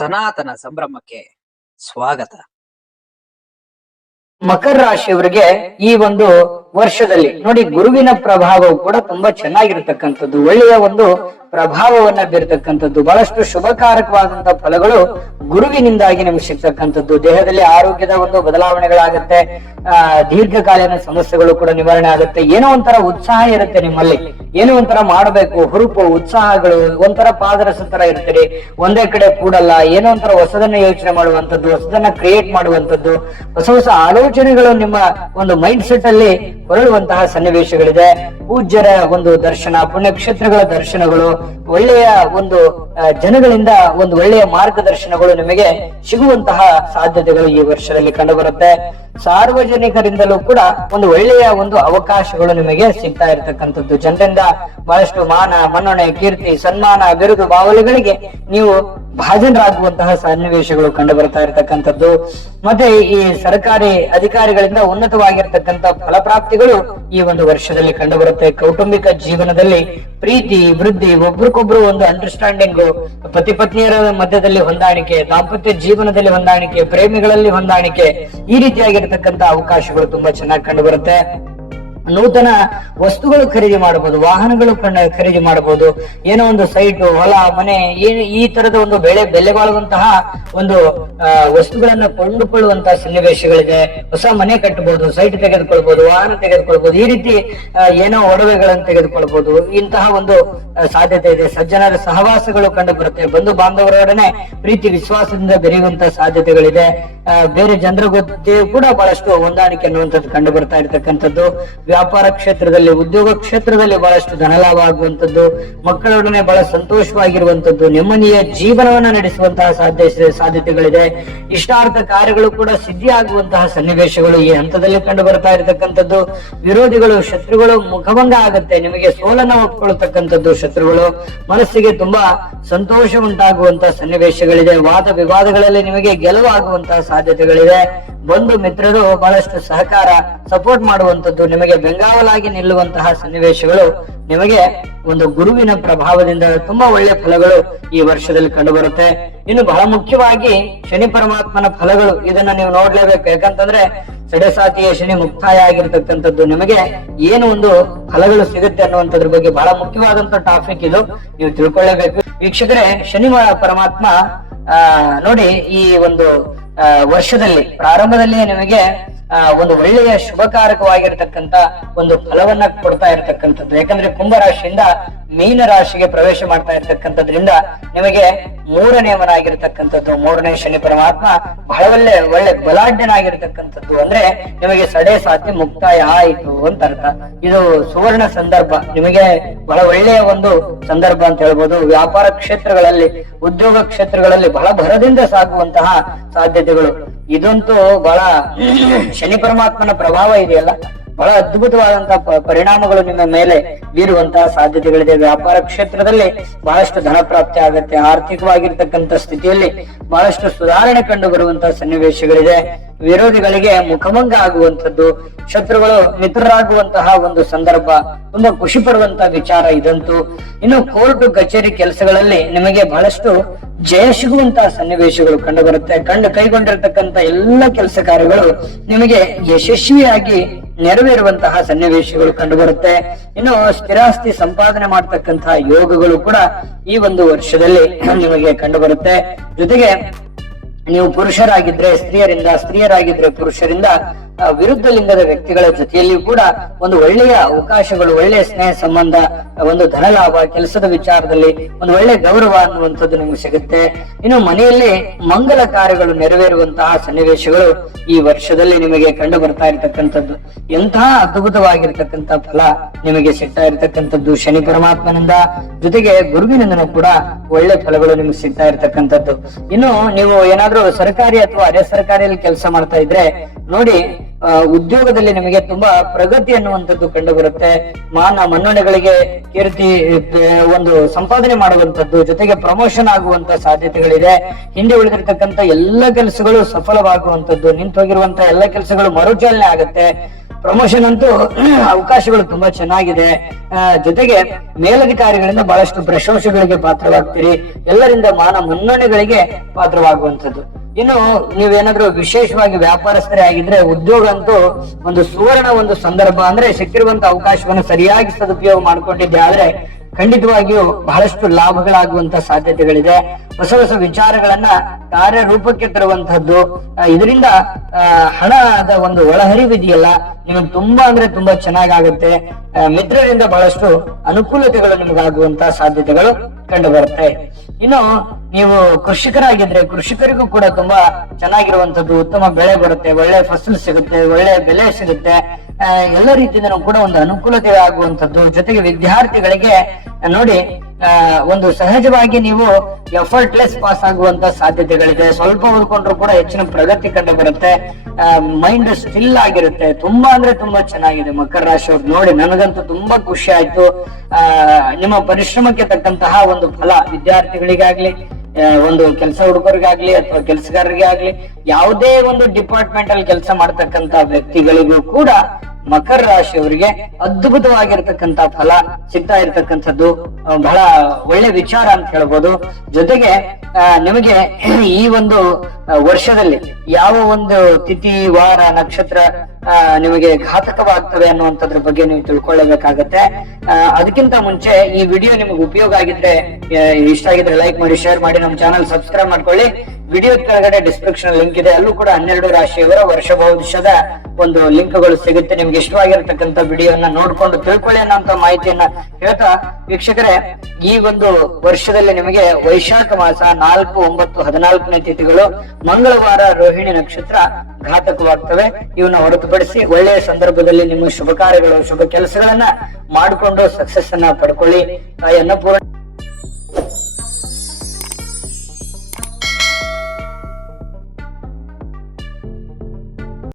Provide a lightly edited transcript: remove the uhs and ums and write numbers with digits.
ಸನಾತನ ಸಂಭ್ರಮಕ್ಕೆ ಸ್ವಾಗತ. ಮಕರ ರಾಶಿಯವರಿಗೆ ಈ ಒಂದು ವರ್ಷದಲ್ಲಿ ನೋಡಿ, ಗುರುವಿನ ಪ್ರಭಾವವು ಕೂಡ ತುಂಬಾ ಚೆನ್ನಾಗಿರ್ತಕ್ಕಂಥದ್ದು, ಒಳ್ಳೆಯ ಒಂದು ಪ್ರಭಾವವನ್ನ ಬೀರತಕ್ಕಂಥದ್ದು, ಬಹಳಷ್ಟು ಶುಭಕಾರಕವಾದಂತಹ ಫಲಗಳು ಗುರುವಿನಿಂದಾಗಿ ನಮಗೆ ಸಿಗ್ತಕ್ಕಂಥದ್ದು. ದೇಹದಲ್ಲಿ ಆರೋಗ್ಯದ ಒಂದು ಬದಲಾವಣೆಗಳಾಗತ್ತೆ, ದೀರ್ಘಕಾಲೀನ ಸಮಸ್ಯೆಗಳು ಕೂಡ ನಿವಾರಣೆ ಆಗುತ್ತೆ. ಏನೋ ಒಂಥರ ಉತ್ಸಾಹ ಇರುತ್ತೆ ನಿಮ್ಮಲ್ಲಿ, ಏನೋ ಒಂಥರ ಮಾಡಬೇಕು, ಹುರುಪು, ಉತ್ಸಾಹಗಳು, ಒಂಥರ ಪಾದರಸ ತರ ಇರ್ತೀರಿ, ಒಂದೇ ಕಡೆ ಕೂಡಲ್ಲ, ಏನೋ ಒಂಥರ ಹೊಸದನ್ನ ಯೋಚನೆ ಮಾಡುವಂತದ್ದು, ಹೊಸದನ್ನ ಕ್ರಿಯೇಟ್ ಮಾಡುವಂತದ್ದು, ಹೊಸ ಹೊಸ ಆಲೋಚನೆಗಳು ನಿಮ್ಮ ಒಂದು ಮೈಂಡ್ ಸೆಟ್ ಅಲ್ಲಿ ಹೊರಡುವಂತಹ ಸನ್ನಿವೇಶಗಳಿದೆ. ಪೂಜ್ಯರ ಒಂದು ದರ್ಶನ, ಪುಣ್ಯಕ್ಷೇತ್ರಗಳ ದರ್ಶನಗಳು, ಒಳ್ಳೆಯ ಒಂದು ಜನಗಳಿಂದ ಒಂದು ಒಳ್ಳೆಯ ಮಾರ್ಗದರ್ಶನಗಳು ನಿಮಗೆ ಸಿಗುವಂತಹ ಸಾಧ್ಯತೆಗಳು ಈ ವರ್ಷದಲ್ಲಿ ಕಂಡು ಬರುತ್ತೆ. ಸಾರ್ವಜನಿಕರಿಂದಲೂ ಕೂಡ ಒಂದು ಒಳ್ಳೆಯ ಒಂದು ಅವಕಾಶಗಳು ನಿಮಗೆ ಸಿಗ್ತಾ ಇರತಕ್ಕಂಥದ್ದು. ಜನರಿಂದ ಬಹಳಷ್ಟು ಮಾನ ಮನ್ನಣೆ, ಕೀರ್ತಿ, ಸನ್ಮಾನ, ಬಿರುದು, ಬಾವಲಿಗಳಿಗೆ ನೀವು ಭಾಜನರಾಗುವಂತಹ ಸನ್ನಿವೇಶಗಳು ಕಂಡು ಬರ್ತಾ ಇರತಕ್ಕಂಥದ್ದು. ಮತ್ತೆ ಈ ಸರ್ಕಾರಿ ಅಧಿಕಾರಿಗಳಿಂದ ಉನ್ನತವಾಗಿರ್ತಕ್ಕಂಥ ಫಲಪ್ರಾಪ್ತಿಗಳು ಈ ಒಂದು ವರ್ಷದಲ್ಲಿ ಕಂಡು ಬರುತ್ತೆ. ಕೌಟುಂಬಿಕ ಜೀವನದಲ್ಲಿ ಪ್ರೀತಿ, ವೃದ್ಧಿ, ಒಬ್ರಿಗೊಬ್ರು ಒಂದು ಅಂಡರ್ಸ್ಟ್ಯಾಂಡಿಂಗ್, ಪತಿ ಪತ್ನಿಯರ ಮಧ್ಯದಲ್ಲಿ ಹೊಂದಾಣಿಕೆ, ದಾಂಪತ್ಯ ಜೀವನದಲ್ಲಿ ಹೊಂದಾಣಿಕೆ, ಪ್ರೇಮಿಗಳಲ್ಲಿ ಹೊಂದಾಣಿಕೆ, ಈ ರೀತಿಯಾಗಿರ್ತಕ್ಕಂಥ ಅವಕಾಶಗಳು ತುಂಬಾ ಚೆನ್ನಾಗಿ ಕಂಡು ಬರುತ್ತೆ. ನೂತನ ವಸ್ತುಗಳು ಖರೀದಿ ಮಾಡಬಹುದು, ವಾಹನಗಳು ಖರೀದಿ ಮಾಡಬಹುದು, ಏನೋ ಒಂದು ಸೈಟು, ಹೊಲ, ಮನೆ, ಈ ತರದ ಒಂದು ಬೆಲೆ ಬಾಳುವಂತಹ ಒಂದು ವಸ್ತುಗಳನ್ನ ಕೊಂಡುಕೊಳ್ಳುವಂತಹ ಸನ್ನಿವೇಶಗಳಿದೆ. ಹೊಸ ಮನೆ ಕಟ್ಟಬಹುದು, ಸೈಟ್ ತೆಗೆದುಕೊಳ್ಬಹುದು, ವಾಹನ ತೆಗೆದುಕೊಳ್ಬಹುದು, ಈ ರೀತಿ ಏನೋ ಒಡವೆಗಳನ್ನು ತೆಗೆದುಕೊಳ್ಬಹುದು. ಇಂತಹ ಒಂದು ಸಾಧ್ಯತೆ ಇದೆ. ಸಜ್ಜನರ ಸಹವಾಸಗಳು ಕಂಡು ಬರುತ್ತೆ. ಬಂಧು ಬಾಂಧವರೊಡನೆ ಪ್ರೀತಿ ವಿಶ್ವಾಸದಿಂದ ಬೆರೆಯುವಂತಹ ಸಾಧ್ಯತೆಗಳಿದೆ. ಬೇರೆ ಜನರ ಜೊತೆ ಕೂಡ ಬಹಳಷ್ಟು ಹೊಂದಾಣಿಕೆ ಅನ್ನುವಂಥದ್ದು ಕಂಡು ಬರ್ತಾ ಇರತಕ್ಕಂಥದ್ದು. ವ್ಯಾಪಾರ ಕ್ಷೇತ್ರದಲ್ಲಿ, ಉದ್ಯೋಗ ಕ್ಷೇತ್ರದಲ್ಲಿ ಬಹಳಷ್ಟು ಧನಲಾಭ ಆಗುವಂತದ್ದು, ಮಕ್ಕಳೊಡನೆ ಬಹಳ ಸಂತೋಷವಾಗಿರುವಂತದ್ದು, ನೆಮ್ಮದಿಯ ಜೀವನವನ್ನ ನಡೆಸುವಂತಹ ಸಾಧ್ಯತೆಗಳಿದೆ. ಇಷ್ಟಾರ್ಥ ಕಾರ್ಯಗಳು ಕೂಡ ಸಿದ್ಧಿಯಾಗುವಂತಹ ಸನ್ನಿವೇಶಗಳು ಈ ಹಂತದಲ್ಲಿ ಕಂಡು ಬರ್ತಾ ಇರತಕ್ಕಂಥದ್ದು. ವಿರೋಧಿಗಳು, ಶತ್ರುಗಳು ಮುಖಭಂಗ ಆಗುತ್ತೆ, ನಿಮಗೆ ಸೋಲನ್ನ ಒಪ್ಪಿಕೊಳ್ಳತಕ್ಕಂಥದ್ದು. ಶತ್ರುಗಳು ಮನಸ್ಸಿಗೆ ತುಂಬಾ ಸಂತೋಷ ಉಂಟಾಗುವಂತಹ ಸನ್ನಿವೇಶಗಳಿದೆ. ವಾದ ವಿವಾದಗಳಲ್ಲಿ ನಿಮಗೆ ಗೆಲುವಾಗುವಂತಹ ಸಾಧ್ಯತೆಗಳಿದೆ. ಬಂಧು ಮಿತ್ರರು ಬಹಳಷ್ಟು ಸಹಕಾರ, ಸಪೋರ್ಟ್ ಮಾಡುವಂತದ್ದು, ನಿಮಗೆ ಬೆಂಗಾವಲಾಗಿ ನಿಲ್ಲುವಂತಹ ಸನ್ನಿವೇಶಗಳು ನಿಮಗೆ ಒಂದು ಗುರುವಿನ ಪ್ರಭಾವದಿಂದ ತುಂಬಾ ಒಳ್ಳೆಯ ಫಲಗಳು ಈ ವರ್ಷದಲ್ಲಿ ಕಂಡು ಬರುತ್ತೆ. ಇನ್ನು ಬಹಳ ಮುಖ್ಯವಾಗಿ ಶನಿ ಪರಮಾತ್ಮನ ಫಲಗಳು, ಇದನ್ನ ನೀವು ನೋಡ್ಲೇಬೇಕು. ಯಾಕಂತಂದ್ರೆ ಸಡೆಸಾತಿಯ ಶನಿ ಮುಕ್ತಾಯ ಆಗಿರ್ತಕ್ಕಂಥದ್ದು, ನಿಮಗೆ ಏನು ಒಂದು ಫಲಗಳು ಸಿಗುತ್ತೆ ಅನ್ನುವಂಥದ್ರ ಬಗ್ಗೆ ಬಹಳ ಮುಖ್ಯವಾದಂತ ಟಾಪಿಕ್ ಇದು, ನೀವು ತಿಳ್ಕೊಳ್ಳೇಬೇಕು ವೀಕ್ಷಕರೇ. ಶನಿ ಪರಮಾತ್ಮ ನೋಡಿ, ಈ ಒಂದು ವರ್ಷದಲ್ಲಿ ಪ್ರಾರಂಭದಲ್ಲಿ ನಿಮಗೆ ಒಂದು ಒಳ್ಳೆಯ ಶುಭಕಾರಕವಾಗಿರ್ತಕ್ಕಂತ ಒಂದು ಫಲವನ್ನ ಕೊಡ್ತಾ ಇರತಕ್ಕಂಥದ್ದು. ಯಾಕಂದ್ರೆ ಕುಂಭ ರಾಶಿಯಿಂದ ಮೀನ ರಾಶಿಗೆ ಪ್ರವೇಶ ಮಾಡ್ತಾ ಇರ್ತಕ್ಕಂಥದ್ರಿಂದ ನಿಮಗೆ ಮೂರನೇ ಶನಿ ಪರಮಾತ್ಮ ಬಹಳ ಒಳ್ಳೆ ಬಲಾಢ್ಯನಾಗಿರ್ತಕ್ಕಂಥದ್ದು. ಅಂದ್ರೆ ನಿಮಗೆ ಸಡೆ ಸಾತಿ ಮುಕ್ತಾಯ ಆಯಿತು ಅಂತ ಅರ್ಥ. ಇದು ಸುವರ್ಣ ಸಂದರ್ಭ, ನಿಮಗೆ ಬಹಳ ಒಳ್ಳೆಯ ಒಂದು ಸಂದರ್ಭ ಅಂತ ಹೇಳ್ಬೋದು. ವ್ಯಾಪಾರ ಕ್ಷೇತ್ರಗಳಲ್ಲಿ, ಉದ್ಯೋಗ ಕ್ಷೇತ್ರಗಳಲ್ಲಿ ಬಹಳ ಭರದಿಂದ ಸಾಗುವಂತಹ ಸಾಧ್ಯತೆಗಳು. ಇದಂತೂ ಬಹಳ ಶನಿ ಪರಮಾತ್ಮನ ಪ್ರಭಾವ ಇದೆಯಲ್ಲ, ಬಹಳ ಅದ್ಭುತವಾದಂತಹ ಪರಿಣಾಮಗಳು ನಿಮ್ಮ ಮೇಲೆ ಬೀರುವಂತಹ ಸಾಧ್ಯತೆಗಳಿದೆ. ವ್ಯಾಪಾರ ಕ್ಷೇತ್ರದಲ್ಲಿ ಬಹಳಷ್ಟು ಧನ ಪ್ರಾಪ್ತಿ ಆಗುತ್ತೆ. ಆರ್ಥಿಕವಾಗಿರ್ತಕ್ಕಂಥ ಸ್ಥಿತಿಯಲ್ಲಿ ಬಹಳಷ್ಟು ಸುಧಾರಣೆ ಕಂಡು ಬರುವಂತಹ ಸನ್ನಿವೇಶಗಳಿದೆ. ವಿರೋಧಿಗಳಿಗೆ ಮುಖಭಂಗ ಆಗುವಂತದ್ದು, ಶತ್ರುಗಳು ಮಿತ್ರರಾಗುವಂತಹ ಒಂದು ಸಂದರ್ಭ, ತುಂಬಾ ಖುಷಿ ಪಡುವಂತಹ ವಿಚಾರ ಇದಂತೂ. ಇನ್ನು ಕೋರ್ಟ್ ಕಚೇರಿ ಕೆಲಸಗಳಲ್ಲಿ ನಿಮಗೆ ಬಹಳಷ್ಟು ಜಯ ಸಿಗುವಂತಹ ಸನ್ನಿವೇಶಗಳು ಕಂಡು ಬರುತ್ತೆ. ಕೈಗೊಂಡಿರ್ತಕ್ಕಂಥ ಎಲ್ಲ ಕೆಲಸ ಕಾರ್ಯಗಳು ನಿಮಗೆ ಯಶಸ್ವಿಯಾಗಿ ನೆರವೇರುವಂತಹ ಸನ್ನಿವೇಶಗಳು ಕಂಡು ಬರುತ್ತೆ. ಇನ್ನು ಸ್ಥಿರಾಸ್ತಿ ಸಂಪಾದನೆ ಮಾಡತಕ್ಕಂತಹ ಯೋಗಗಳು ಕೂಡ ಈ ಒಂದು ವರ್ಷದಲ್ಲಿ ನಿಮಗೆ ಕಂಡು ಬರುತ್ತೆ. ಜೊತೆಗೆ ನೀವು ಪುರುಷರಾಗಿದ್ರೆ ಸ್ತ್ರೀಯರಿಂದ, ಸ್ತ್ರೀಯರಾಗಿದ್ರೆ ಪುರುಷರಿಂದ, ವಿರುದ್ಧ ಲಿಂಗದ ವ್ಯಕ್ತಿಗಳ ಜೊತೆಯಲ್ಲಿಯೂ ಕೂಡ ಒಂದು ಒಳ್ಳೆಯ ಅವಕಾಶಗಳು, ಒಳ್ಳೆಯ ಸ್ನೇಹ ಸಂಬಂಧ, ಒಂದು ಧನಲಾಭ, ಕೆಲಸದ ವಿಚಾರದಲ್ಲಿ ಒಂದು ಒಳ್ಳೆಯ ಗೌರವ ಅನ್ನುವಂಥದ್ದು ನಿಮಗೆ ಸಿಗುತ್ತೆ. ಇನ್ನು ಮನೆಯಲ್ಲಿ ಮಂಗಲ ಕಾರ್ಯಗಳು ನೆರವೇರುವಂತಹ ಸನ್ನಿವೇಶಗಳು ಈ ವರ್ಷದಲ್ಲಿ ನಿಮಗೆ ಕಂಡು ಬರ್ತಾ ಇರತಕ್ಕಂಥದ್ದು. ಎಂತಹ ಅದ್ಭುತವಾಗಿರ್ತಕ್ಕಂಥ ಫಲ ನಿಮಗೆ ಸಿಗ್ತಾ ಇರತಕ್ಕಂಥದ್ದು ಶನಿ ಪರಮಾತ್ಮನಿಂದ. ಜೊತೆಗೆ ಗುರುವಿನಿಂದನೂ ಕೂಡ ಒಳ್ಳೆ ಫಲಗಳು ನಿಮಗೆ ಸಿಗ್ತಾ ಇರತಕ್ಕಂಥದ್ದು. ಇನ್ನು ನೀವು ಏನಾದ್ರೂ ಸರ್ಕಾರಿ ಅಥವಾ ಅರೆ ಸರ್ಕಾರಿಯಲ್ಲಿ ಕೆಲಸ ಮಾಡ್ತಾ ಇದ್ರೆ ನೋಡಿ, ಉದ್ಯೋಗದಲ್ಲಿ ನಿಮಗೆ ತುಂಬಾ ಪ್ರಗತಿ ಅನ್ನುವಂಥದ್ದು ಕಂಡು ಬರುತ್ತೆ. ಮಾನ ಮನ್ನಣೆಗಳಿಗೆ, ಕೀರ್ತಿ ಒಂದು ಸಂಪಾದನೆ ಮಾಡುವಂತದ್ದು, ಜೊತೆಗೆ ಪ್ರಮೋಷನ್ ಆಗುವಂತ ಸಾಧ್ಯತೆಗಳಿದೆ. ಹಿಂದೆ ಉಳಿದಿರ್ತಕ್ಕಂಥ ಎಲ್ಲ ಕೆಲಸಗಳು ಸಫಲವಾಗುವಂತದ್ದು, ನಿಂತು ಹೋಗಿರುವಂತಹ ಎಲ್ಲ ಕೆಲಸಗಳು ಮರುಚಾಲನೆ ಆಗುತ್ತೆ. ಪ್ರಮೋಷನ್ ಅಂತೂ ಅವಕಾಶಗಳು ತುಂಬಾ ಚೆನ್ನಾಗಿದೆ. ಜೊತೆಗೆ ಮೇಲಧಿಕಾರಿಗಳಿಂದ ಬಹಳಷ್ಟು ಪ್ರಶಂಸೆಗಳಿಗೆ ಪಾತ್ರವಾಗ್ತೀರಿ, ಎಲ್ಲರಿಂದ ಮಾನ ಮನ್ನಣೆಗಳಿಗೆ ಪಾತ್ರವಾಗುವಂಥದ್ದು. ಇನ್ನು ನೀವೇನಾದ್ರೂ ವಿಶೇಷವಾಗಿ ವ್ಯಾಪಾರಸ್ಥರೇ ಆಗಿದ್ರೆ ಉದ್ಯೋಗ ಅಂತೂ ಒಂದು ಸುವರ್ಣ ಒಂದು ಸಂದರ್ಭ. ಅಂದ್ರೆ ಸಿಕ್ಕಿರುವಂತ ಅವಕಾಶವನ್ನು ಸರಿಯಾಗಿ ಸದುಪಯೋಗ ಮಾಡ್ಕೊಂಡಿದ್ದೆ ಆದ್ರೆ ಖಂಡಿತವಾಗಿಯೂ ಬಹಳಷ್ಟು ಲಾಭಗಳಾಗುವಂತ ಸಾಧ್ಯತೆಗಳಿದೆ. ಹೊಸ ಹೊಸ ವಿಚಾರಗಳನ್ನ ಕಾರ್ಯರೂಪಕ್ಕೆ ತರುವಂತಹದ್ದು, ಇದರಿಂದ ಹಣದ ಒಂದು ಒಳಹರಿವಿದೆಯಲ್ಲ ನಿಮಗೆ ತುಂಬಾ ಅಂದ್ರೆ ತುಂಬಾ ಚೆನ್ನಾಗಾಗುತ್ತೆ. ಮಿತ್ರರಿಂದ ಬಹಳಷ್ಟು ಅನುಕೂಲತೆಗಳು ನಿಮಗಾಗುವಂತಹ ಸಾಧ್ಯತೆಗಳು ಕಂಡು ಬರುತ್ತೆ. ಇನ್ನು ನೀವು ಕೃಷಿಕರಾಗಿದ್ರೆ ಕೃಷಿಕರಿಗೂ ಕೂಡ ತುಂಬಾ ಚೆನ್ನಾಗಿರುವಂತದ್ದು, ಉತ್ತಮ ಬೆಳೆ ಬರುತ್ತೆ, ಒಳ್ಳೆ ಫಸಲು ಸಿಗುತ್ತೆ, ಒಳ್ಳೆ ಬೆಲೆ ಸಿಗುತ್ತೆ, ಎಲ್ಲ ರೀತಿಯಿಂದ ಕೂಡ ಒಂದು ಅನುಕೂಲತೆ ಆಗುವಂತದ್ದು. ಜೊತೆಗೆ ವಿದ್ಯಾರ್ಥಿಗಳಿಗೆ ನೋಡಿ ಒಂದು ಸಹಜವಾಗಿ ನೀವು ಎಫರ್ಟ್ಲೆಸ್ ಪಾಸ್ ಆಗುವಂತ ಸಾಧ್ಯತೆಗಳಿದೆ. ಸ್ವಲ್ಪ ಓದ್ಕೊಂಡ್ರು ಕೂಡ ಹೆಚ್ಚಿನ ಪ್ರಗತಿ ಕಂಡು ಬರುತ್ತೆ, ಮೈಂಡ್ ಸ್ಟಿಲ್ ಆಗಿರುತ್ತೆ. ತುಂಬಾ ಅಂದ್ರೆ ತುಂಬಾ ಚೆನ್ನಾಗಿದೆ ಮಕರ ರಾಶಿಯವ್ರು. ನೋಡಿ ನನಗಂತೂ ತುಂಬಾ ಖುಷಿ ಆಯ್ತು. ನಿಮ್ಮ ಪರಿಶ್ರಮಕ್ಕೆ ತಕ್ಕಂತಹ ಒಂದು ಫಲ ವಿದ್ಯಾರ್ಥಿಗಳಿಗಾಗ್ಲಿ, ಒಂದು ಕೆಲಸ ಹುಡುಗರಿಗಾಗ್ಲಿ ಅಥವಾ ಕೆಲಸಗಾರರಿಗೆ ಆಗ್ಲಿ, ಯಾವುದೇ ಒಂದು ಡಿಪಾರ್ಟ್ಮೆಂಟ್ ಅಲ್ಲಿ ಕೆಲಸ ಮಾಡ್ತಕ್ಕಂತ ವ್ಯಕ್ತಿಗಳಿಗೂ ಕೂಡ ಮಕರ ರಾಶಿಯವರಿಗೆ ಅದ್ಭುತವಾಗಿರ್ತಕ್ಕಂತ ಫಲ ಸಿಗ್ತಾ ಇರ್ತಕ್ಕಂಥದ್ದು ಬಹಳ ಒಳ್ಳೆ ವಿಚಾರ ಅಂತ ಹೇಳ್ಬೋದು. ಜೊತೆಗೆ ನಿಮಗೆ ಈ ಒಂದು ವರ್ಷದಲ್ಲಿ ಯಾವ ಒಂದು ತಿಥಿ, ವಾರ, ನಕ್ಷತ್ರ ನಿಮಗೆ ಘಾತಕವಾಗ್ತವೆ ಅನ್ನುವಂಥದ್ರ ಬಗ್ಗೆ ನೀವು ತಿಳ್ಕೊಳ್ಳಬೇಕಾಗತ್ತೆ. ಅದಕ್ಕಿಂತ ಮುಂಚೆ ಈ ವಿಡಿಯೋ ನಿಮಗೆ ಉಪಯೋಗ ಆಗಿದ್ರೆ, ಇಷ್ಟ ಆಗಿದ್ರೆ ಲೈಕ್ ಮಾಡಿ, ಶೇರ್ ಮಾಡಿ, ನಮ್ಮ ಚಾನಲ್ ಸಬ್ಸ್ಕ್ರೈಬ್ ಮಾಡ್ಕೊಳ್ಳಿ. ವಿಡಿಯೋ ಕೆಳಗಡೆ ಡಿಸ್ಕ್ರಿಪ್ಷನ್ ಲಿಂಕ್ ಇದೆ, ಅಲ್ಲೂ ಕೂಡ 12 ರಾಶಿಯವರ ವರ್ಷ ಭವಿಷ್ಯದ ಒಂದು ಲಿಂಕ್ಗಳು ಸಿಗುತ್ತೆ. ನಿಮ್ಗೆ ಇಷ್ಟವಾಗಿರ್ತಕ್ಕಂಥ ವಿಡಿಯೋನ ನೋಡ್ಕೊಂಡು ತಿಳ್ಕೊಳ್ಳಿ ಅನ್ನೋಂತ ಮಾಹಿತಿಯನ್ನ ಹೇಳ್ತಾ, ವೀಕ್ಷಕರೇ ಈ ಒಂದು ವರ್ಷದಲ್ಲಿ ನಿಮಗೆ ವೈಶಾಖ ಮಾಸ 4, 9, 14ನೇ ತಿಥಿಗಳು ಮಂಗಳವಾರ, ರೋಹಿಣಿ ನಕ್ಷತ್ರ ಘಾತಕವಾಗ್ತವೆ. ಇವನ್ನ ಹೊರತುಪಡಿಸಿ ಒಳ್ಳೆಯ ಸಂದರ್ಭದಲ್ಲಿ ನಿಮ್ಮ ಶುಭ ಕಾರ್ಯಗಳು, ಶುಭ ಕೆಲಸಗಳನ್ನ ಮಾಡಿಕೊಂಡು ಸಕ್ಸಸ್ ಅನ್ನ ಪಡ್ಕೊಳ್ಳಿ. ತಾಯಿ ಅನ್ನಪೂರ್ಣ